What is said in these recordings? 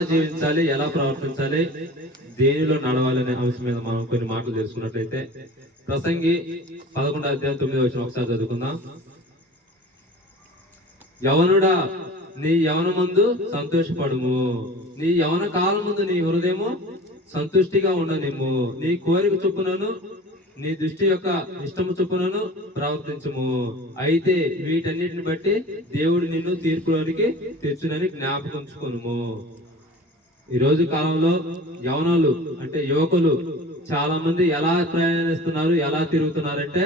జీవించాలి, ఎలా ప్రవర్తించాలి, దేనిలో నడవాలనే అంశం మీద మనం కొన్ని మాటలు తెలుసుకున్నట్లయితే ప్రసంగి 11:9 ఒకసారి చదువుకుందాం. యవనుడా, నీ యవన ముందు సంతోషపడుము, నీ యవన కాలం ముందు నీ హృదయము సంతుష్టిగా ఉండనిమ్ము, నీ కోరిక చొప్పునను నీ దృష్టి యొక్క ఇష్టము చొప్పునను ప్రవర్తించము. అయితే వీటన్నిటిని బట్టి దేవుడు నిన్ను తీర్పులోనికి తెచ్చునని జ్ఞాపకంచుకొనుము. ఈ రోజు కాలంలో యవనులు అంటే యువకులు చాలా మంది ఎలా ప్రయాణిస్తున్నారు, ఎలా తిరుగుతున్నారంటే,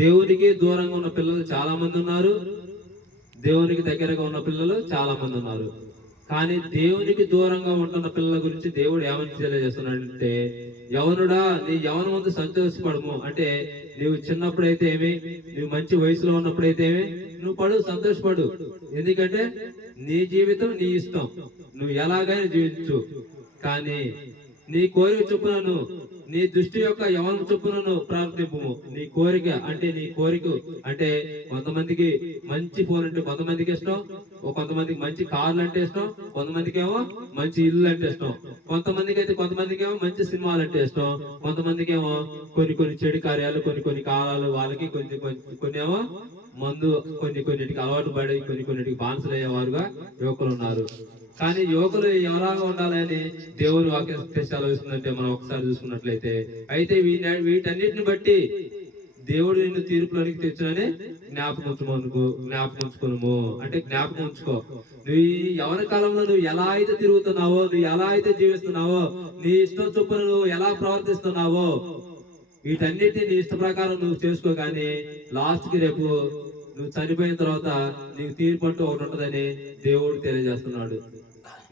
దేవునికి దూరంగా ఉన్న పిల్లలు చాలా మంది ఉన్నారు, దేవునికి దగ్గరగా ఉన్న పిల్లలు చాలా మంది ఉన్నారు. కానీ దేవునికి దూరంగా ఉంటున్న పిల్లల గురించి దేవుడు ఏమని తెలియజేస్తున్నాడంటే, యవనుడా, నీ యవన ముందు సంతోషపడము. అంటే నువ్వు చిన్నప్పుడైతే ఏమి, నువ్వు మంచి వయసులో ఉన్నప్పుడైతే ఏమి, నువ్వు పడు, సంతోషపడు. ఎందుకంటే నీ జీవితం నీ ఇష్టం, నువ్వు ఎలాగైనా జీవించు. కానీ నీ కోరిక చొప్పునను నీ దృష్టి యొక్క యవనం చొప్పునను ప్రార్థింపు. నీ కోరిక అంటే కొంతమందికి మంచి ఫోన్ అంటే కొంతమందికి ఇష్టం, కొంతమందికి మంచి కార్లు అంటే ఇష్టం, కొంతమందికి ఏమో మంచి ఇల్లు అంటే ఇష్టం, కొంతమందికి ఏమో మంచి సినిమాలు అంటే ఇష్టం, కొంతమందికి ఏమో కొన్ని చెడు కార్యాలు, కొన్ని కాలాలు, వాళ్ళకి కొన్ని ఏమో మందు, కొన్నిటికి అలవాటు పడి కొన్నిటికి బానిసలయ్యేవారుగా యువకులు ఉన్నారు. కానీ యువకులు ఎలాగా ఉండాలని దేవుని వాక్యం సెలవిస్తుందంటే మనం ఒకసారి చూసుకున్నట్లయితే, అయితే వీటన్నిటిని బట్టి దేవుడు నిన్ను తీర్పులోనికి తెచ్చునని జ్ఞాపకం అంటే జ్ఞాపకం ఉంచుకో. నువ్వు ఈ యవన కాలంలో నువ్వు ఎలా అయితే తిరుగుతున్నావో, నువ్వు ఎలా అయితే జీవిస్తున్నావో, నీ ఇష్టం చొప్పున నువ్వు ఎలా ప్రవర్తిస్తున్నావో, వీటన్నిటిని నీ ఇష్ట ప్రకారం నువ్వు చేసుకో. కానీ లాస్ట్ కి రేపు నువ్వు చనిపోయిన తర్వాత నీకు తీర్పు అంటూ ఒకటి ఉంటుందని దేవుడు తెలియజేస్తున్నాడు.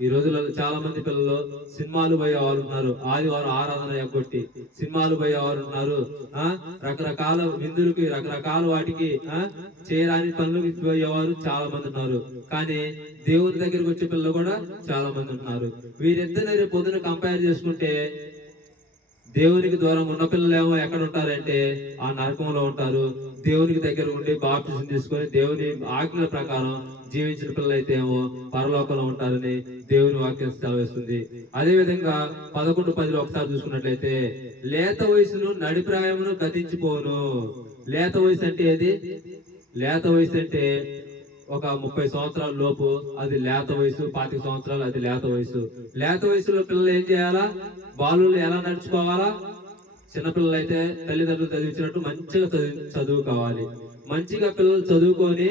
ఈ రోజుల్లో చాలా మంది పిల్లలు సినిమాలు పోయేవారు ఉన్నారు, ఆదివారం ఆరాధన ఎగ్గొట్టి సినిమాలు పోయేవారు ఉన్నారు, రకరకాల విందులకి రకరకాల వాటికి చేయరాని పనులు పోయేవారు చాలా మంది ఉన్నారు. కానీ దేవుని దగ్గరికి వచ్చే పిల్లలు కూడా చాలా మంది ఉన్నారు. వీరిద్దరిని పొద్దున కంపేర్ చేసుకుంటే, దేవునికి దూరం ఉన్న పిల్లలు ఏమో ఎక్కడ ఉంటారంటే ఆ నరకంలో ఉంటారు. దేవునికి దగ్గర ఉండి బాప్తిజం తీసుకొని దేవుని ఆజ్ఞల ప్రకారం జీవించిన పిల్లలు అయితే ఏమో పరలోకంలో ఉంటారని దేవుని వాక్యం సెలవిస్తుంది. అదే విధంగా 11:10 ఒకసారి చూసుకున్నట్లయితే, లేత వయసును నడిప్రాయమును గతించిపోను. లేత వయసు అంటే ఏది? లేత వయసు అంటే ఒక 30 సంవత్సరాల లోపు అది లేత వయసు, 25 సంవత్సరాలు అది లేత వయసు. లేత వయసులో పిల్లలు ఏం చేయాలా? బాలులు ఎలా నడుచుకోవాలా? చిన్నపిల్లలు అయితే తల్లిదండ్రులు చదివించినట్టు మంచిగా చదువుకోవాలి. మంచిగా పిల్లలు చదువుకొని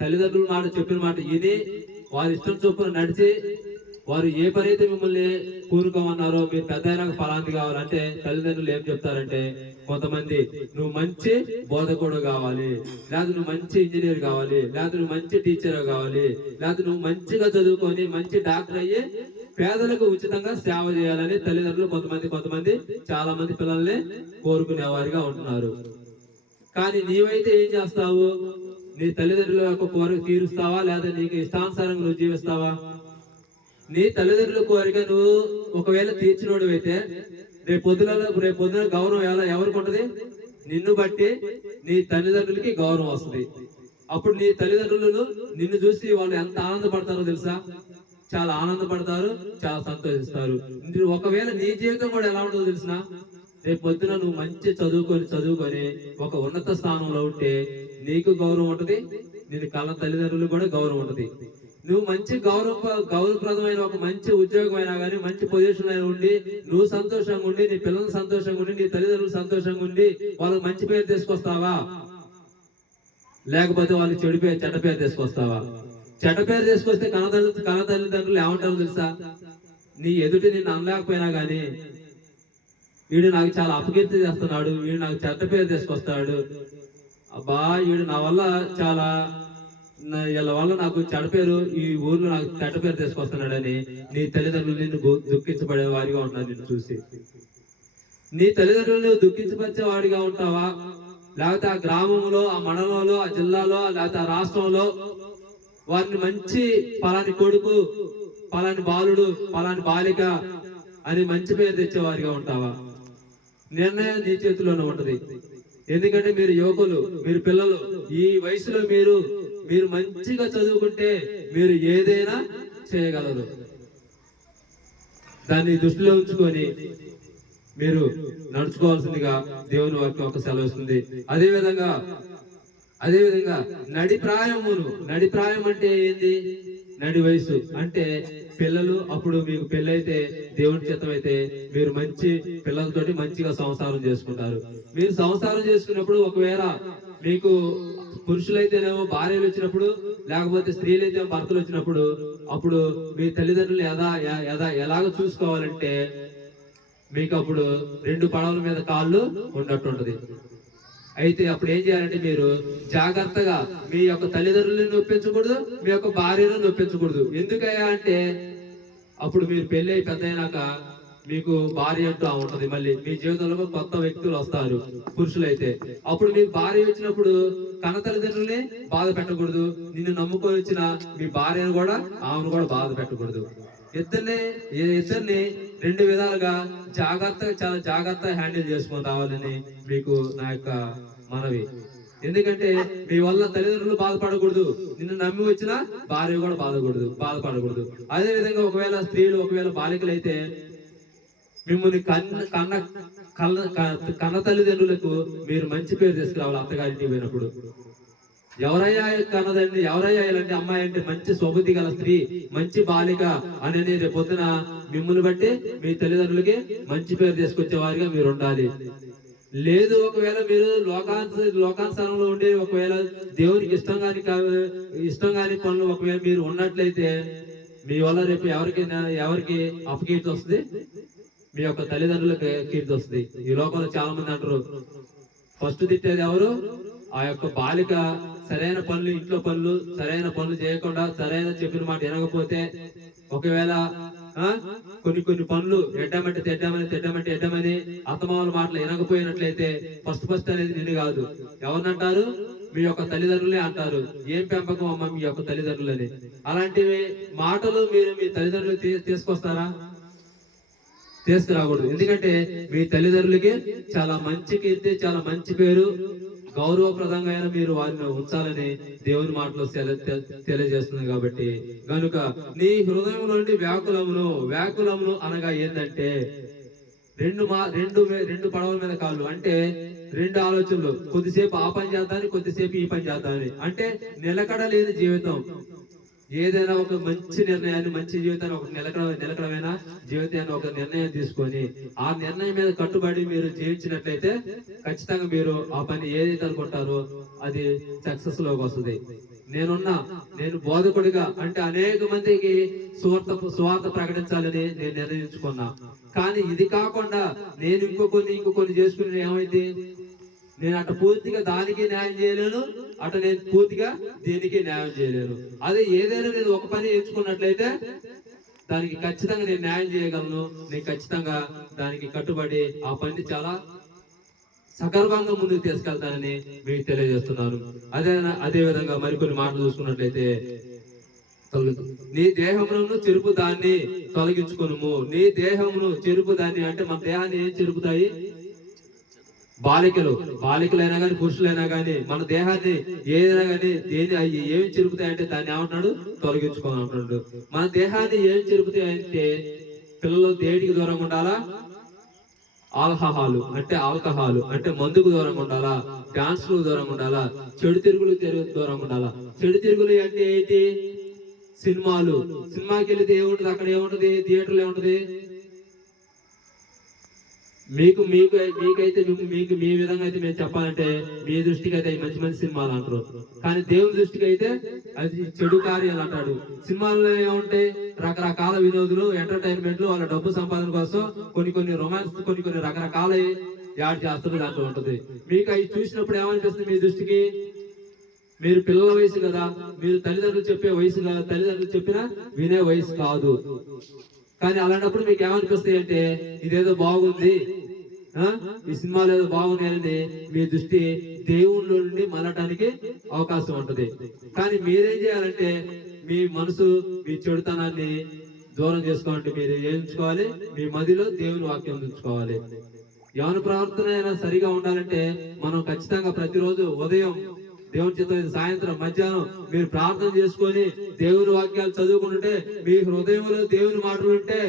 తల్లిదండ్రుల మాట చెప్పిన మాట విని వారి ఇష్టం చొప్పున నడిచి, వారు ఏ పని అయితే మిమ్మల్ని కూరుకోమన్నారో, మీరు పెద్ద అయినాక ఫలాంటి కావాలంటే తల్లిదండ్రులు ఏం చెప్తారంటే, కొంతమంది నువ్వు మంచి బోధకుడు కావాలి, లేదా నువ్వు మంచి ఇంజనీర్ కావాలి, లేదా నువ్వు మంచి టీచర్ కావాలి, లేదా నువ్వు మంచిగా చదువుకొని మంచి డాక్టర్ అయ్యి పేదలకు ఉచితంగా సేవ చేయాలని తల్లిదండ్రులు కొంతమంది చాలా మంది పిల్లల్ని కోరుకునేవారిగా ఉంటున్నారు. కానీ నీవైతే ఏం చేస్తావు? నీ తల్లిదండ్రుల యొక్క కోరిక తీరుస్తావా, లేదా నీకు ఇష్టానుసారంగా నువ్వు జీవిస్తావా? నీ తల్లిదండ్రుల కోరిక నువ్వు ఒకవేళ తీర్చినోడు అయితే రేపు పొద్దున గౌరవం ఎవరికి ఉంటది? నిన్ను బట్టి నీ తల్లిదండ్రులకి గౌరవం వస్తుంది. అప్పుడు నీ తల్లిదండ్రులను నిన్ను చూసి వాళ్ళు ఎంత ఆనందపడతారో తెలుసా? చాలా ఆనందపడతారు, చాలా సంతోషిస్తారు. ఒకవేళ నీ జీవితం కూడా ఎలా ఉంటుందో తెలిసిన, రేపు పొద్దున నువ్వు మంచి చదువుకొని ఒక ఉన్నత స్థానంలో ఉంటే నీకు గౌరవం ఉంటది, నేను కళ్ళ తల్లిదండ్రులు కూడా గౌరవం ఉంటది. నువ్వు మంచి గౌరవప్రదమైన ఒక మంచి ఉద్యోగం అయినా కానీ, మంచి పొజిషన్ అయినా ఉండి నువ్వు సంతోషంగా ఉండి, నీ పిల్లలు సంతోషంగా ఉండి, నీ తల్లిదండ్రులు సంతోషంగా ఉండి వాళ్ళకి మంచి పేరు తీసుకొస్తావా? లేకపోతే వాళ్ళు చెడ్డ పేరు తీసుకొస్తావా? చెడ్డ పేరు తీసుకొస్తే కన తల్లిదండ్రులు ఏమంటారు తెలుసా? నీ ఎదుటి నిన్ను అనలేకపోయినా గానీ, వీడు నాకు చాలా అపకీర్తి చేస్తున్నాడు, వీడు నాకు చెడ్డ పేరు తీసుకొస్తాడు, అబ్బా వీడు నా వల్ల వీళ్ళ వల్ల నాకు చెడ్డ పేరు, ఈ ఊర్లో నాకు చెడ్డ పేరు తీసుకొస్తున్నాడని నీ తల్లిదండ్రులు నిన్ను దుఃఖించబడే వారిగా ఉంటారు. నిన్ను చూసి నీ తల్లిదండ్రులు దుఃఖించపరిచే వాడిగా ఉంటావా? లేకపోతే ఆ గ్రామంలో, ఆ మండలంలో, ఆ జిల్లాలో, లేకపోతే ఆ రాష్ట్రంలో వారిని మంచి పలాని కొడుకు, పలాని బాలుడు, పలాని బాలిక అని మంచి పేరు తెచ్చేవారిగా ఉంటావా? నిర్ణయం నీ చేతిలోనే ఉంటది. ఎందుకంటే మీరు యువకులు, మీరు పిల్లలు, ఈ వయసులో మీరు మంచిగా చదువుకుంటే మీరు ఏదైనా చేయగలరు. దాన్ని దృష్టిలో ఉంచుకొని మీరు నడుచుకోవాల్సిందిగా దేవుని వాక్యం ఒక సెలవుస్తుంది. అదేవిధంగా నడి ప్రాయం అంటే ఏంది? నడి వయసు అంటే పిల్లలు. అప్పుడు మీకు పెళ్ళైతే దేవుని చిత్తం అయితే మీరు మంచి పిల్లలతోటి మంచిగా సంసారం చేసుకుంటారు. మీరు సంసారం చేసుకున్నప్పుడు ఒకవేళ మీకు పురుషులైతేనేమో భార్యలు వచ్చినప్పుడు, లేకపోతే స్త్రీలైతే భర్తలు వచ్చినప్పుడు, అప్పుడు మీ తల్లిదండ్రులు ఎలాగ చూసుకోవాలంటే మీకు అప్పుడు 2 పడవల మీద కాళ్ళు ఉన్నట్టుంటది. అయితే అప్పుడు ఏం చేయాలంటే మీరు జాగ్రత్తగా మీ యొక్క తల్లిదండ్రులను నొప్పించకూడదు, మీ యొక్క భార్యను నొప్పించకూడదు. ఎందుకయ్యా అంటే అప్పుడు మీరు పెళ్ళి అయి పెద్ద అయినాక మీకు భార్య అంటూ ఉంటది. మళ్ళీ మీ జీవితంలో కొత్త వ్యక్తులు వస్తారు పురుషులైతే. అప్పుడు మీకు భార్య వచ్చినప్పుడు కన్న తల్లిదండ్రుల్ని బాధ పెట్టకూడదు, నిన్ను నమ్ముకొని వచ్చిన మీ భార్యను కూడా ఆమెను కూడా బాధ పెట్టకూడదు. ఇద్దరిని 2 విధాలుగా చాలా జాగ్రత్తగా హ్యాండిల్ చేసుకొని రావాలని మీకు నా యొక్క మనవి. ఎందుకంటే మీ వల్ల తల్లిదండ్రులు బాధపడకూడదు, నిన్ను నమ్మి వచ్చిన భార్య కూడా బాధపడకూడదు. అదే విధంగా ఒకవేళ స్త్రీలు, ఒకవేళ బాలికలు అయితే మిమ్మల్ని కన్న తల్లిదండ్రులకు మీరు మంచి పేరు తీసుకురావాలి. అత్తగారింటికి పోయినప్పుడు ఎవరయ్యా కన్నదండి, ఎవరయ్యా ఇలాంటి అమ్మాయి అంటే మంచి స్వబుద్ధి గల స్త్రీ, మంచి బాలిక అని రేపొద్దున మిమ్మల్ని బట్టి మీ తల్లిదండ్రులకి మంచి పేరు తీసుకొచ్చే వారిగా మీరు ఉండాలి. లేదు ఒకవేళ మీరు లోకానుసారంలో ఉండి ఒకవేళ దేవునికి ఇష్టం కాని పనులు ఒకవేళ మీరు ఉన్నట్లయితే మీ వల్ల రేపు ఎవరికి అపకీర్తి వస్తుంది? మీ యొక్క తల్లిదండ్రులకు కీర్తి వస్తుంది. ఈ లోకంలో చాలా మంది అంటారు, ఫస్ట్ తిట్టేది ఎవరు? ఆ యొక్క బాలిక సరైన పనులు, ఇంట్లో పనులు సరైన పనులు చేయకుండా, సరైన చెప్పిన మాట వినకపోతే, ఒకవేళ కొన్ని పనులు తెడ్డమని అత్తమామల మాటలు వినకపోయినట్లయితే ఫస్ట్ అనేది నిన్ను కాదు, ఎవరినంటారు? మీ యొక్క తల్లిదండ్రులే అంటారు. ఏం పెంపకం అమ్మ మీ యొక్క తల్లిదండ్రులని. అలాంటివి మాటలు మీరు మీ తల్లిదండ్రులు తీసుకొస్తారా? తీసుకురాకూడదు. ఎందుకంటే మీ తల్లిదండ్రులకి చాలా మంచి కీర్తి, చాలా మంచి పేరు, గౌరవప్రదంగా మీరు వారిని ఉంచాలని దేవుని మాటలో తెలియజేస్తుంది. కాబట్టి గనుక నీ హృదయంలో నుండి వ్యాకులమును అనగా ఏంటంటే 2 పడవల మీద కాళ్ళు అంటే 2 ఆలోచనలు. కొద్దిసేపు ఆ పని చేద్దామని, కొద్దిసేపు ఈ పని చేద్దామని. అంటే నిలకడ లేని జీవితం. ఏదైనా ఒక మంచి నిర్ణయాన్ని, మంచి జీవితాన్ని, ఒక నిలకడమైన జీవితాన్ని ఒక నిర్ణయం తీసుకొని ఆ నిర్ణయం మీద కట్టుబడి మీరు జీవించినట్లయితే ఖచ్చితంగా మీరు ఆ పని ఏదైతే అనుకుంటారో అది సక్సెస్ లోకి వస్తుంది. నేను బోధకుడిగా అంటే అనేక మందికి సువార్త ప్రకటించాలని నేను నిర్ణయించుకున్నా. కానీ ఇది కాకుండా నేను ఇంకొన్ని చేసుకుని ఏమైంది? నేను అటు పూర్తిగా దానికి న్యాయం చేయలేను, అటు నేను పూర్తిగా దీనికి న్యాయం చేయలేను. అదే ఏదైనా నేను ఒక పని ఎంచుకున్నట్లయితే దానికి ఖచ్చితంగా నేను న్యాయం చేయగలను. నేను ఖచ్చితంగా దానికి కట్టుబడి ఆ పని చాలా సగర్వంగా ముందుకు తీసుకెళ్తానని మీకు తెలియజేస్తున్నాను. అదే విధంగా మరికొన్ని మాటలు చూసుకున్నట్లయితే, నీ దేహమును చెరుపు దాన్ని తొలగించుకొనుము. నీ దేహమును చెరుపు దాన్ని అంటే మన దేహాన్ని ఏం చెరుపుతాయి? బాలికలైనా కానీ, పురుషులైనా కానీ మన దేహాన్ని ఏదైనా కానీ ఏమి చెరుపుతాయంటే దాన్ని ఏమంటున్నాడు? తొలగించుకోమంటున్నాడు. మన దేహాన్ని ఏమి చెరుపుతాయంటే పిల్లలు దేడికి దూరంగా ఉండాలా? ఆల్కహాలు అంటే మందుకు దూరంగా ఉండాలా, డాన్స్లు దూరంగా ఉండాలా, చెడు తిరుగులు దూరంగా ఉండాలా. చెడు తిరుగులు అంటే ఏంటి? సినిమాకి వెళితే ఏముంటది? అక్కడ ఏముంటది? థియేటర్లో ఏముంటది? మీకైతే మీ విధంగా అయితే మేము చెప్పాలంటే మీ దృష్టికి అయితే మంచి సినిమాలు అంటారు. కానీ దేవుని దృష్టికి అయితే అది చెడు కార్యాలు అంటాడు. సినిమాల్లో ఏముంటాయి? రకరకాల వినోదులు, ఎంటర్టైన్మెంట్లు, వాళ్ళ డబ్బు సంపాదన కోసం కొన్ని రొమాన్స్, కొన్ని రకరకాల యాడ్ చేస్తారు. దాంట్లో ఉంటది. మీకు అవి చూసినప్పుడు ఏమనిపిస్తుంది? మీ దృష్టికి మీరు పిల్లల వయసు కదా, మీరు తల్లిదండ్రులు చెప్పే వయసు కదా, తల్లిదండ్రులు చెప్పినా వినే వయసు కాదు. కానీ అలాంటప్పుడు మీకు ఏమనిపిస్తాయి అంటే ఇదేదో బాగుంది, ఈ సినిమాలు ఏదో బాగున్నాయని మీ దృష్టి దేవుళ్ళ నుండి మళ్ళటానికి అవకాశం ఉంటది. కానీ మీరేం చేయాలంటే మీ మనసు, మీ చెడుతనాన్ని దూరం చేసుకోవాలంటే మీరు ఏం ఉంచుకోవాలి? మీ మదిలో దేవుని వాక్యం ఉంచుకోవాలి. ఎవరి ప్రవర్తన అయినా సరిగా ఉండాలంటే మనం ఖచ్చితంగా ప్రతిరోజు ఉదయం దేవుని చిత్తం సాయంత్రం మధ్యాహ్నం మీరు ప్రార్థన చేసుకొని దేవుని వాక్యాలు చదువుకుంటుంటే మీ హృదయంలో దేవుని మాటలు ఉంటే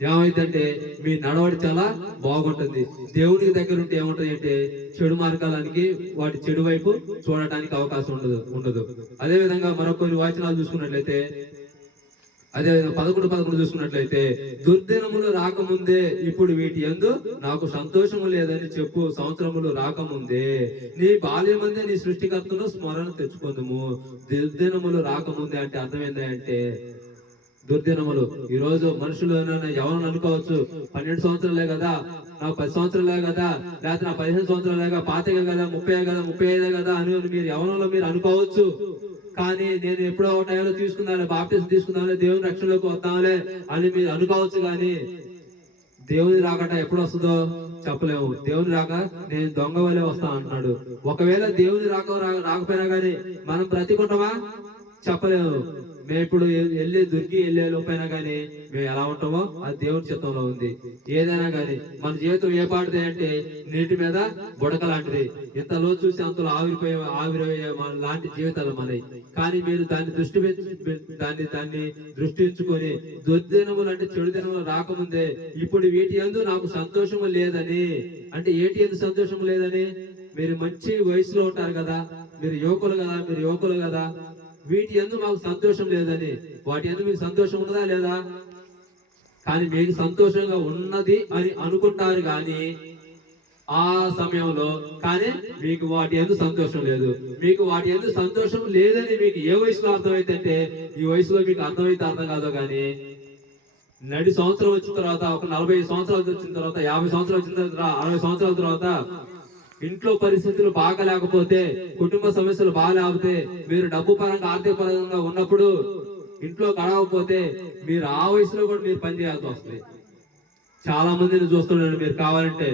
ఏమైందంటే మీ నడవడి చాలా బాగుంటుంది. దేవునికి దగ్గర ఉంటే ఏముంటది అంటే చెడు మార్గాలకి వాటి చెడు వైపు చూడటానికి అవకాశం ఉండదు. అదే విధంగా మరొక కొన్ని వాచనాలు చూసుకున్నట్లయితే అదే 11:11 చూసుకున్నట్లయితే దుర్దినములు రాకముందే ఇప్పుడు వీటి యందు నాకు సంతోషము లేదని చెప్పు, సంవత్సరములు రాకముందే నీ బాల్యమందే నీ సృష్టికర్తను స్మరణ తెచ్చుకుందుము. దుర్దినములు రాకముందే అంటే అర్థం ఏంటంటే దుర్దినములు. ఈ రోజు మనుషులు ఎవరు అనుకోవచ్చు, 12 సంవత్సరాలే కదా, నాకు 10 సంవత్సరాలే కదా, లేకపోతే నా 15 సంవత్సరాలే కదా, పాతగా కదా, 30 కదా, 35 కదా అని మీరు ఎవరిలో మీరు అనుకోవచ్చు. కానీ నేను ఎప్పుడో టైంలో తీసుకున్నాను, బాప్టిజం తీసుకున్నాను, దేవుని రక్షణలోకి వద్దాంలే అని మీరు అనుకోవచ్చు. కానీ దేవుని రాకట ఎప్పుడు వస్తుందో చెప్పలేము. దేవుని రాక నేను దొంగ వల్లే వస్తా అంటున్నాడు. ఒకవేళ దేవుని రాకపోయినా కానీ మనం బ్రతికుంటామా చెప్పలేము. మేము ఇప్పుడు దొరికి వెళ్ళే లోపైనా కానీ మేము ఎలా ఉంటామో అది దేవుని చిత్తంలో ఉంది. ఏదైనా కానీ మన జీవితం ఏ పాటిది అంటే నీటి మీద బుడక లాంటిది. ఇంతలో చూసి అంతలో ఆవిరిపోయే లాంటి జీవితాలు మనవి. కానీ మీరు దాన్ని దృష్టించుకొని దుర్దినములు అంటే చెడు దినములు రాకముందే ఇప్పుడు వీటి యందు నాకు సంతోషము లేదని, అంటే ఏటి యందు సంతోషం లేదని, మీరు మంచి వయసులో ఉంటారు కదా, మీరు యువకులు కదా, వీటి యందు మాకు సంతోషం లేదని. వాటి యందు మీకు సంతోషం ఉన్నదా లేదా? కానీ మీకు సంతోషంగా ఉన్నది అని అనుకుంటారు కానీ ఆ సమయంలో కానీ మీకు వాటి యందు సంతోషం లేదు. మీకు వాటి యందు సంతోషం లేదని మీకు ఏ వయసులో అర్థమైతే, ఈ వయసులో మీకు అర్థమైతే అర్థం కాదో కానీ నడి సంవత్సరం వచ్చిన తర్వాత, ఒక 40 సంవత్సరాలు వచ్చిన తర్వాత, 50 సంవత్సరాలు వచ్చిన తర్వాత, 60 సంవత్సరాల తర్వాత ఇంట్లో పరిస్థితులు బాగా లేకపోతే, కుటుంబ సమస్యలు బాగా లేకపోతే, మీరు డబ్బు పరంగా ఆర్థిక పరంగా ఉన్నప్పుడు ఇంట్లో గడవకపోతే మీరు ఆ వయసులో కూడా మీరు పని చేయాల్సి వస్తుంది. చాలా మందిని చూస్తున్నాడు. మీరు కావాలంటే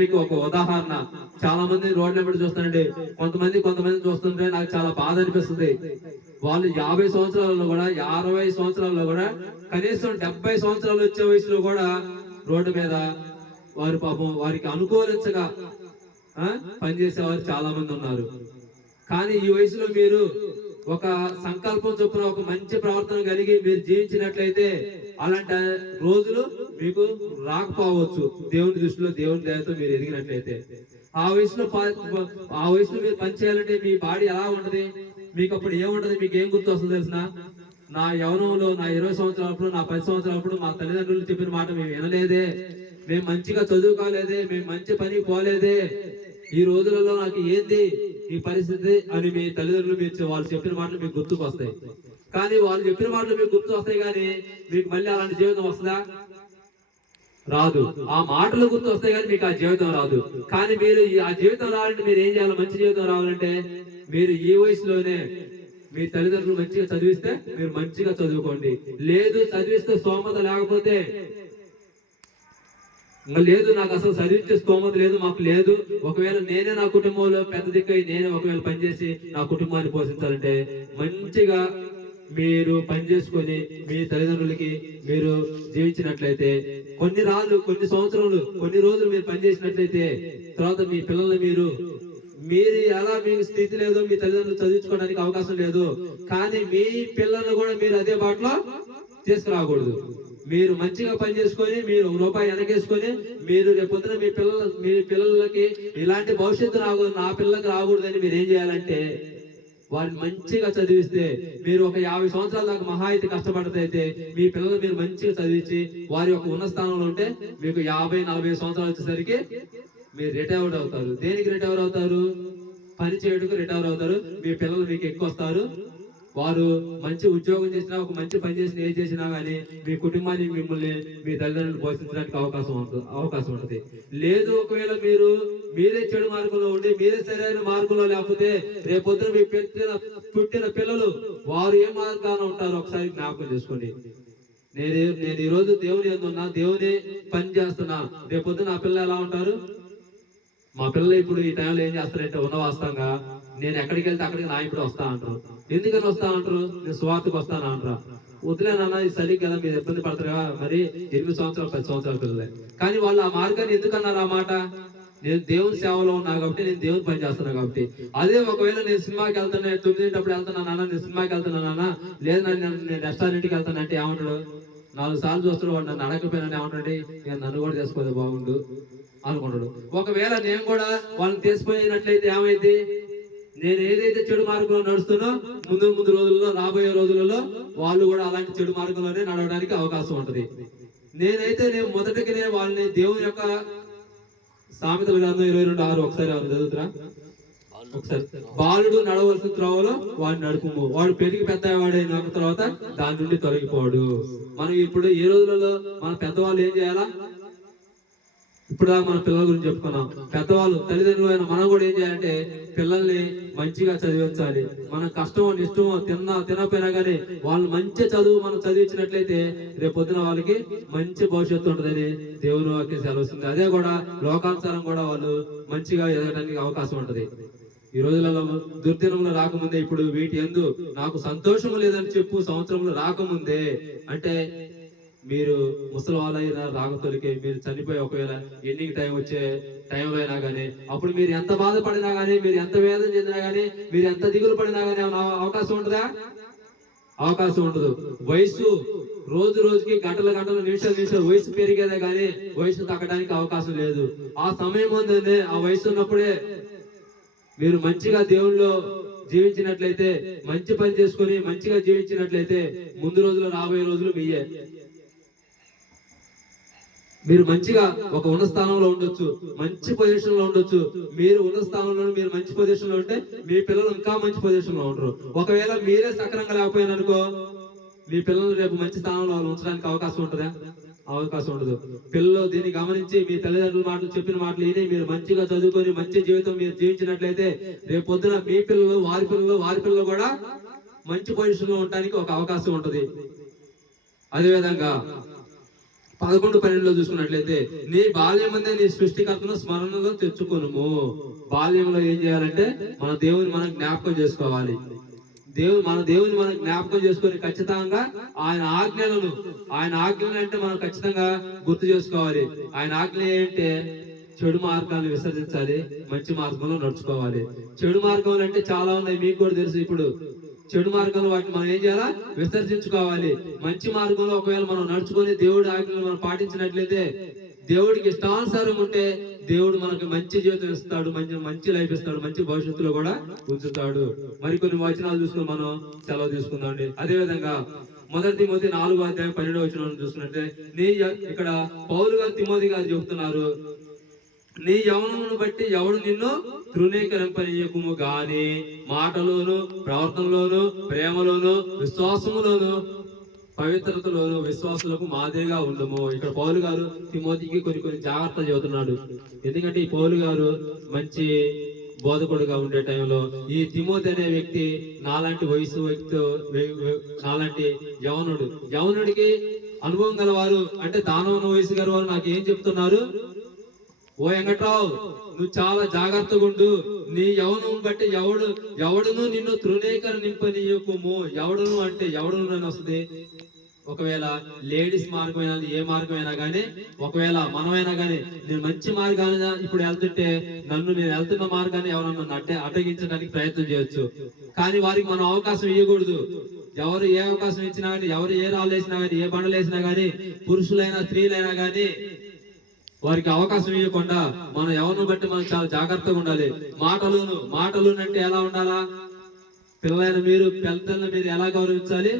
మీకు ఒక ఉదాహరణ. చాలా మంది రోడ్ల మీద చూస్తానండి. కొంతమంది చూస్తుంటే నాకు చాలా బాధ అనిపిస్తుంది. వాళ్ళు 50 సంవత్సరాలలో కూడా, 60 సంవత్సరాల్లో కూడా, కనీసం 70 సంవత్సరాలు వచ్చే వయసులో కూడా రోడ్డు మీద వారి పాపం వారికి అనుకూలించగా పనిచేసేవారు చాలా మంది ఉన్నారు. కానీ ఈ వయసులో మీరు ఒక సంకల్పం చొప్పున ఒక మంచి ప్రవర్తన కలిగి మీరు జీవించినట్లయితే అలాంటి రోజులు మీకు రాకపోవచ్చు. దేవుని దృష్టిలో, దేవుని దయతో మీరు ఎదిగినట్లయితే ఆ వయసులో మీరు పని చేయాలంటే మీ బాడీ ఎలా ఉంటది, మీకు అప్పుడు ఏముంటది, మీకు ఏం గుర్తు వస్తుంది తెలిసిన? నా యవనంలో, నా 20 సంవత్సరాలప్పుడు, నా 10 సంవత్సరాలప్పుడు మా తల్లిదండ్రులు చెప్పిన మాట మేము వినలేదే, మేము మంచిగా చదువుకోలేదే, మేము మంచి పని పోలేదే, ఈ రోజులలో నాకు ఏంది ఈ పరిస్థితి అని మీ తల్లిదండ్రులు వాళ్ళు చెప్పిన మాటలు మీకు గుర్తుకు వస్తాయి. కానీ వాళ్ళు చెప్పిన మాటలు మీకు గుర్తు వస్తాయి కానీ మీకు మళ్ళీ అలాంటి జీవితం వస్తుందా? రాదు. ఆ మాటలు గుర్తు వస్తాయి కానీ మీకు ఆ జీవితం రాదు. కానీ మీరు ఆ జీవితం రావాలంటే మీరు ఏం చేయాలి? మంచి జీవితం రావాలంటే మీరు ఈ వయసులోనే మీ తల్లిదండ్రులు మంచిగా చదివిస్తే మీరు మంచిగా చదువుకోండి. లేదు చదివిస్తే స్తోమత లేకపోతే, లేదు నాకు అసలు చదివించే స్తోమత లేదు, మాకు లేదు, ఒకవేళ నేనే నా కుటుంబంలో పెద్ద దిక్కై నేనే ఒకవేళ పనిచేసి నా కుటుంబాన్ని పోషించాలంటే మంచిగా మీరు పనిచేసుకొని మీ తల్లిదండ్రులకి మీరు జీవించినట్లయితే కొన్ని సంవత్సరాలు, కొన్ని రోజులు మీరు పనిచేసినట్లయితే తర్వాత మీ పిల్లల్ని మీరు ఎలా మీకు స్థితి లేదో మీ తల్లిదండ్రులు చదివించుకోవడానికి అవకాశం లేదు. కానీ మీ పిల్లల్ని కూడా మీరు అదే బాటలో తీసుకురాకూడదు. మీరు మంచిగా పని చేసుకొని మీరు రూపాయి వెనకేసుకొని మీరు రేపొద్దున మీ పిల్లలకి ఇలాంటి భవిష్యత్తు నా పిల్లలకి రాకూడదని మీరు ఏం చేయాలంటే వారిని మంచిగా చదివిస్తే, మీరు ఒక 50 సంవత్సరాల దాకా మహా అయితే కష్టపడితే మీ పిల్లలు మీరు మంచిగా చదివించి వారి యొక్క ఉన్న స్థానంలో ఉంటే మీకు 50-40 సంవత్సరాలు వచ్చేసరికి మీరు రిటైర్డ్ అవుతారు. దేనికి రిటైర్ అవుతారు? పని చేయడానికి రిటైర్ అవుతారు. మీ పిల్లలు మీకు ఎక్కువ వస్తారు. వారు మంచి ఉద్యోగం చేసినా, ఒక మంచి పని చేసినా, ఏం చేసినా కానీ మీ కుటుంబాన్ని మిమ్మల్ని మీ తల్లిదండ్రులు పోషించడానికి అవకాశం ఉంటుంది. లేదు ఒకవేళ మీరే చెడు మార్గంలో ఉండి మీరే సరైన మార్గంలో లేకపోతే రేపొద్దున మీ పుట్టిన పిల్లలు వారు ఏ మార్గాన ఉంటారో ఒకసారి జ్ఞాపకం చేసుకోండి. నేను ఈ రోజు దేవుని ఎందున్నా, దేవుని పని చేస్తున్నా, రేపొద్దున నా పిల్లలు ఎలా ఉంటారు? మా పిల్లలు ఇప్పుడు ఈ టైంలో ఏం చేస్తారంటే ఉన్నవాస్తంగా నేను ఎక్కడికి వెళ్తే అక్కడికి నా ఇప్పుడు వస్తా అంటారు. ఎందుకని వస్తా అంటారు? నేను స్వార్థకు వస్తాను అంటారా? వదిలేనన్నా ఈ చలికి కదా మీరు ఇబ్బంది పడతారుగా, మరి 8 సంవత్సరాలు 10 సంవత్సరాల పిల్లలే. కానీ వాళ్ళు ఆ మార్గాన్ని ఎందుకన్నారు? ఆ మాట నేను దేవుని సేవలో ఉన్నా కాబట్టి, నేను దేవుని పని చేస్తున్నా కాబట్టి. అదే ఒకవేళ నేను సినిమాకి వెళ్తాను, 9 వెళ్తున్నా నాన్న, నేను సినిమాకి వెళ్తున్నా నాన్న, లేదు నేను రెస్టారెంట్కి వెళ్తాను అంటే ఏమంటాడు? 4 సార్లు చూస్తాడు, వాడు నన్ను అడగకపోయినా ఏమంటాడు? నేను నన్ను కూడా చేసుకోదు బాగుండు అనుకుంటాడు. ఒకవేళ నేను కూడా వాళ్ళని తీసిపోయినట్లయితే ఏమైంది? నేను ఏదైతే చెడు మార్గంలో నడుస్తున్నా, ముందు రోజుల్లో, రాబోయే రోజులలో వాళ్ళు కూడా అలాంటి చెడు మార్గంలోనే నడవడానికి అవకాశం ఉంటది. నేను మొదటిగానే వాళ్ళని దేవుని యొక్క సామెతల గ్రంథం 22:6 ఒకసారి చదువుతురా ఒకసారి. బాలుడు నడవలసిన త్రోవలో వాడు నడుపుము, వాడు పెరిగి పెద్దవాడైన తర్వాత దాని నుండి తొలగిపోడు. మనం ఇప్పుడు ఈ రోజులలో మన పెద్దవాళ్ళు ఏం చేయాలా? ఇప్పుడు మన పిల్లల గురించి చెప్పుకున్నాం. పెద్దవాళ్ళు, తల్లిదండ్రులు అయినా మనం కూడా ఏం చేయాలంటే పిల్లల్ని మంచిగా చదివించాలి. మన కష్టమో నిష్టమో తినపోయినా కానీ వాళ్ళు మంచి చదువు మనం చదివించినట్లయితే రేపు పొద్దున వాళ్ళకి మంచి భవిష్యత్తు ఉంటుందని దేవుని వాక్యం సెలవుస్తుంది. అదే కూడా లోకానుసారం కూడా వాళ్ళు మంచిగా ఎదగడానికి అవకాశం ఉంటది. ఈ రోజులలో దుర్దినంలో రాకముందే ఇప్పుడు వీటి యందు నాకు సంతోషం లేదని చెప్పు సంవత్సరంలో రాకముందే, అంటే మీరు ముసలి వాళ్ళైనా రాకతోలికే మీరు చనిపోయి ఒకవేళ ఎండింగ్ టైం వచ్చే టైంలో అయినా కానీ, అప్పుడు మీరు ఎంత బాధపడినా కానీ, మీరు ఎంత వేదన చెందినా కానీ, మీరు ఎంత దిగులు పడినా కానీ అవకాశం ఉంటుందా? అవకాశం ఉండదు. వయసు రోజు రోజుకి గంటలు నిమిషాలు వయసు పెరిగేదే కానీ వయసు తగ్గడానికి అవకాశం లేదు. ఆ సమయం ఉందండి, ఆ వయసు ఉన్నప్పుడే మీరు మంచిగా దేవుళ్ళో జీవించినట్లయితే, మంచి పని చేసుకుని మంచిగా జీవించినట్లయితే ముందు రోజులు, రాబోయే రోజులు మీయే. మీరు మంచిగా ఒక ఉన్నత స్థానంలో ఉండొచ్చు, మంచి పొజిషన్ లో ఉండొచ్చు. మీరు ఉన్నత స్థానంలో, మీరు మంచి పొజిషన్ లో ఉంటే మీ పిల్లలు ఇంకా మంచి పొజిషన్ లో ఉండరు. ఒకవేళ మీరే సక్రంగా లేకపోయిననుకో, మీ పిల్లలు రేపు మంచి స్థానంలో ఉంచడానికి అవకాశం ఉంటుందా? అవకాశం ఉండదు. పిల్లలు దీన్ని గమనించి మీ తల్లిదండ్రుల మాటలు, చెప్పిన మాటలు విని మీరు మంచిగా చదువుకొని మంచి జీవితం మీరు జీవించినట్లయితే రేపు పొద్దున మీ పిల్లలు, వారి పిల్లలు కూడా మంచి పొజిషన్ లో ఉండడానికి ఒక అవకాశం ఉంటది. అదేవిధంగా 11:12 చూసుకున్నట్లయితే, నీ బాల్యమందే నీ సృష్టికర్తను స్మరణలో తెచ్చుకొనుము. బాల్యంలో ఏం చేయాలంటే మన దేవుని మనం జ్ఞాపకం చేసుకోవాలి. మన దేవుని మనం జ్ఞాపకం చేసుకొని ఖచ్చితంగా ఆయన ఆజ్ఞలు అంటే మనం ఖచ్చితంగా గుర్తు చేసుకోవాలి. ఆయన ఆజ్ఞ ఏంటంటే చెడు మార్గాన్ని విసర్జించాలి, మంచి మార్గంలో నడుచుకోవాలి. చెడు మార్గంలో అంటే చాలా ఉన్నాయి, మీకు కూడా తెలుసు. ఇప్పుడు చెడు మార్గంలో వాటిని మనం ఏం చేయాలా? విసర్జించుకోవాలి. మంచి మార్గంలో ఒకవేళ మనం నడుచుకొని దేవుడి ఆజ్ఞలు మనం పాటించినట్లయితే, దేవుడికి ఇష్టానుసారం ఉంటే దేవుడు మనకు మంచి జీవితం ఇస్తాడు, మంచి లైఫ్ ఇస్తాడు, మంచి భవిష్యత్తులో కూడా ఉంచుతాడు. మరికొన్ని వచనాలు చూసుకుని మనం సెలవు తీసుకుందాం అండి. అదే విధంగా 1 తిమోతి 4:12 చూసుకున్నట్టే, ఇక్కడ పౌలు గారు తిమోతి గారు చెబుతున్నారు, నీ యవ్వనమును బట్టి ఎవడు నిన్ను తృణీకరింపనీయకుము గాని మాటలోను, ప్రవర్తనలోను, ప్రేమలోను, విశ్వాసములోను, పవిత్రతలోను విశ్వాసులకు మాదిరిగా ఉండము. ఇక్కడ పౌలు గారు తిమోతికి కొన్ని జాగ్రత్తలు చెబుతున్నాడు. ఎందుకంటే ఈ పౌలు గారు మంచి బోధకుడుగా ఉండే టైంలో ఈ తిమోతి అనే వ్యక్తి నాలాంటి నాలాంటి యవనుడికి అనుభవం గలవారు, అంటే దానవన వయసు గల వారు నాకు ఏం చెప్తున్నారు? ఓ వెంకట్రావు, నువ్వు చాలా జాగ్రత్తగా ఉండు. నీ యవనం బట్టి ఎవడును నిన్ను తృణీకరింపనీయకుము. ఎవడును అంటే ఎవడును అని వస్తుంది. ఒకవేళ లేడీస్ మార్గమైనా, ఏ మార్గమైనా కానీ, ఒకవేళ మనమైనా కానీ, నేను మంచి మార్గాన్ని ఇప్పుడు వెళ్తుంటే నేను వెళ్తున్న మార్గాన్ని ఎవరన్నా అడ్డగించడానికి ప్రయత్నం చేయొచ్చు. కానీ వారికి మనం అవకాశం ఇవ్వకూడదు. ఎవరు ఏ అవకాశం ఇచ్చినా కానీ, ఎవరు ఏ రాళ్ళు వేసినా కానీ, ఏ బండలు వేసినా కానీ, పురుషులైనా స్త్రీలైనా కానీ వారికి అవకాశం ఇవ్వకుండా మనం ఎవరిని బట్టి మనం చాలా జాగ్రత్తగా ఉండాలి. మాటలు అంటే ఎలా ఉండాలా? పిల్లలైన పెద్దలను మీరు ఎలా గౌరవించాలి?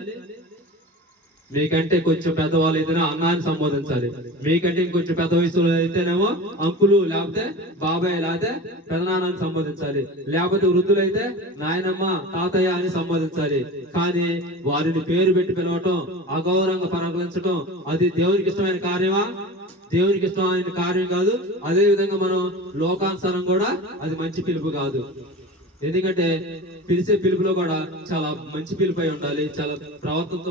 మీకంటే కొంచెం పెద్దవాళ్ళు అయితేనే అన్నాన్ని సంబోధించాలి. మీకంటే ఇంకొంచెం పెద్ద వయసులో అయితేనేమో అంకులు, లేకపోతే బాబాయ్, లేకపోతే పెదనాన్నని సంబోధించాలి. లేకపోతే వృద్ధులైతే నాయనమ్మ, తాతయ్య అని సంబోధించాలి. కానీ వారిని పేరు పెట్టి పిలవటం, అగౌరవంగా పరామర్శించటం, అది దేవునికి ఇష్టమైన కార్యమా? దేవునికి ఇష్టమైన కార్యం కాదు. అదే విధంగా మనం లోకానుసారం కూడా అది మంచి పిలుపు కాదు. ఎందుకంటే పిలిచే పిలుపులో కూడా చాలా మంచి పిలుపై ఉండాలి. చాలా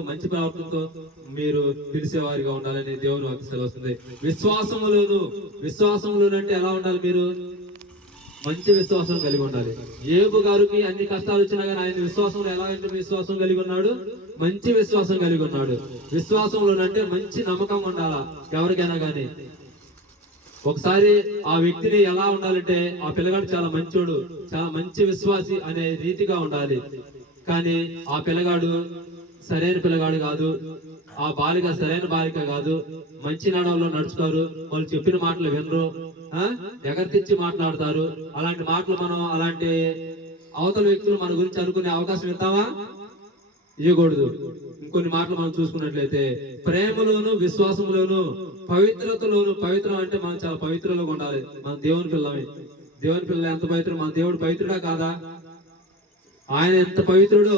మంచి ప్రవర్తనతో మీరు పిలిచేవారిగా ఉండాలని దేవుని వాక్యం సెలవుస్తుంది. విశ్వాసములోను అంటే ఎలా ఉండాలి? మీరు మంచి విశ్వాసం కలిగి ఉండాలి. యోబు గారికి అన్ని కష్టాలు వచ్చినా కానీ ఆయన విశ్వాసంలో ఎలాంటి విశ్వాసం కలిగి ఉన్నాడు? మంచి విశ్వాసం కలిగి ఉన్నాడు. విశ్వాసంలో అంటే మంచి నమ్మకం ఉండాలా ఎవరికైనా కానీ. ఒకసారి ఆ వ్యక్తిని ఎలా ఉండాలంటే ఆ పిల్లగాడు చాలా మంచోడు, చాలా మంచి విశ్వాసి అనే రీతిగా ఉండాలి. కానీ ఆ పిల్లగాడు సరైన పిల్లగాడు కాదు, ఆ బాలిక సరైన బాలిక కాదు, మంచి నడవలో నడుచుకోరు, వాళ్ళు చెప్పిన మాటలు వినరు, ఎగర్తిచ్చి మాట్లాడతారు. అలాంటి మాటలు మనం అలాంటి అవతల వ్యక్తులు మన గురించి అనుకునే అవకాశం ఇస్తామా? ఇవ్వకూడదు. ఇంకొన్ని మాటలు మనం చూసుకున్నట్లయితే ప్రేమలోను విశ్వాసంలోను పవిత్రతలోను, పవిత్రం అంటే మనం చాలా పవిత్రలోగా ఉండాలి. మన దేవుని పిల్లమే. దేవుని పిల్ల ఎంత పవిత్రం? మన దేవుడు పవిత్రుడా కాదా? ఆయన ఎంత పవిత్రుడు,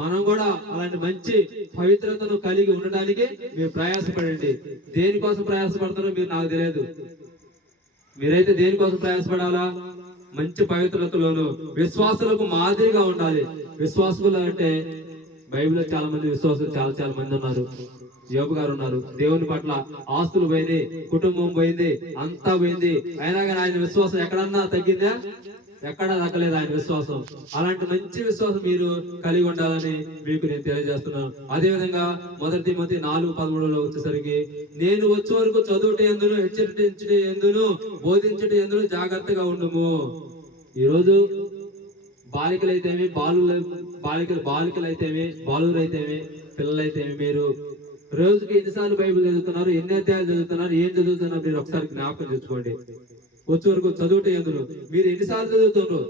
మనం కూడా అలాంటి మంచి పవిత్రతను కలిగి ఉండడానికి మీరు ప్రయాసపడండి. దేనికోసం ప్రయాసపడతారో మీరు నాకు తెలియదు. మీరైతే దేనికోసం ప్రయాసపడాలా? మంచి పవిత్రతలోను విశ్వాసులకు మాదిరిగా ఉండాలి. విశ్వాసులు అంటే బైబిల్లో చాలా మంది విశ్వాసులు చాలా మంది ఉన్నారు. యోబు గారు ఉన్నారు. దేవుని పట్ల ఆస్తులు పోయింది, కుటుంబం పోయింది, అంతా పోయింది, అయినా కానీ ఆయన విశ్వాసం ఎక్కడన్నా తగ్గిందా? ఎక్కడా తగ్గలేదు ఆయన విశ్వాసం. అలాంటి మంచి విశ్వాసం మీరు కలిగి ఉండాలని మీకు నేను తెలియజేస్తున్నాను. అదే విధంగా 1 తిమోతి 4:13 వచ్చేసరికి, నేను వచ్చే వరకు చదువుట ఎందును, హెచ్చరించుట ఎందును, బోధించుట ఎందును జాగ్రత్తగా ఉండుము. ఈరోజు బాలికలైతేమి, బాలికలైతేమి, బాలురైతేమి, పిల్లలైతేమి, మీరు రోజుకి ఎన్నిసార్లు బైబిల్ చదువుతున్నారు, ఎన్ని అధ్యాయాలు చదువుతున్నారు, ఏం చదువుతున్నారు మీరు ఒకసారి జ్ఞాపకం తెచ్చుకోండి. వచ్చే వరకు చదువుట ఎందును, మీరు ఎన్నిసార్లు చదువుతున్నారు?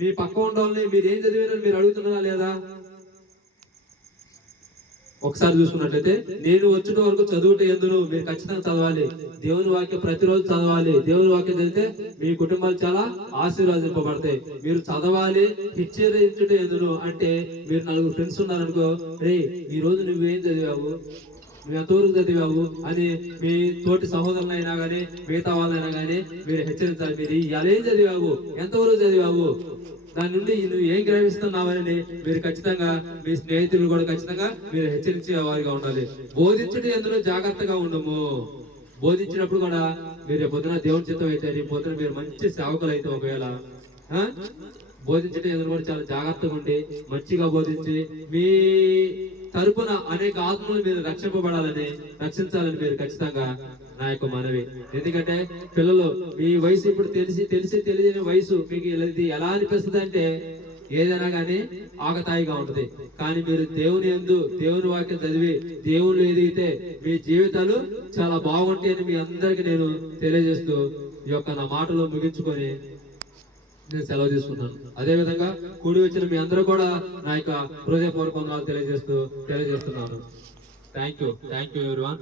మీ పక్క ఉండాలని మీరు ఏం చదివినారని మీరు అడుగుతున్నారా లేదా? ఒకసారి చూసుకున్నట్లయితే, నేను వచ్చేట వరకు చదువుట ఎందును, మీరు ఖచ్చితంగా చదవాలి. దేవుని వాక్యం ప్రతిరోజు చదవాలి. దేవుని వాక్యం చదివితే మీ కుటుంబాలు చాలా ఆశీర్వాదింపబడతాయి. మీరు చదవాలి. హెచ్చరించుట ఎందును అంటే, మీరు 4 ఫ్రెండ్స్ ఉన్నారనుకో, రే ఈ రోజు నువ్వేం చదివావు, నువ్వు ఎంతవరకు చదివావు అని మీ తోటి సహోదరులైనా కానీ మిగతా వాళ్ళైనా కానీ మీరు హెచ్చరించాలి. మీరు ఎలా ఏం చదివావు, ఎంతవరకు చదివావు, దాని నుండి నువ్వు ఏం గ్రహిస్తున్నావని మీరు ఖచ్చితంగా, మీ స్నేహితులు కూడా ఖచ్చితంగా మీరు హెచ్చరించే వారిగా ఉండాలి. బోధించడం ఎందులో జాగ్రత్తగా ఉండము. బోధించినప్పుడు కూడా మీరు పొద్దున దేవుని చిత్తం అయితే, రేపు పొద్దున మీరు మంచి సేవకులు అయితే ఒకవేళ బోధించడం ఎందుకు కూడా చాలా జాగ్రత్తగా ఉండి మంచిగా బోధించి మీ తరపున అనేక ఆత్మలు మీరు రక్షించాలని మీరు ఖచ్చితంగా నా యొక్క మనవి. ఎందుకంటే పిల్లలు మీ వయసు ఇప్పుడు తెలియని వయసు, మీకు ఇది ఎలా అనిపిస్తుంది అంటే ఏదైనా కానీ ఆగతాయిగా ఉంటుంది. కానీ మీరు దేవుని వాక్యం చదివి దేవుళ్ళు ఎదిగితే మీ జీవితాలు చాలా బాగుంటాయని మీ అందరికి నేను తెలియజేస్తూ ఈ యొక్క నా మాటలు ముగించుకొని నేను సెలవు తీసుకున్నాను. అదే విధంగా కూడి వచ్చిన మీ అందరూ కూడా నా యొక్క హృదయపూర్వక వందనాలు తెలియజేస్తున్నాను. Thank you everyone.